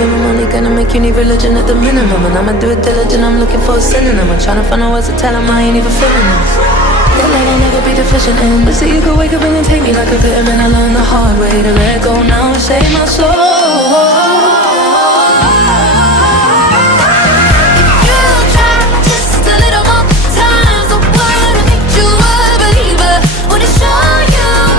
him, I'm only gonna make you need religion at the minimum. And I'ma do it diligent, I'm looking for a synonym. I'm trying to find the words to tell him I ain't even feeling this. That love I'll never be deficient in. But see, you could wake up and then take me like a vitamin. I learned the hard way to let go now and save my soul.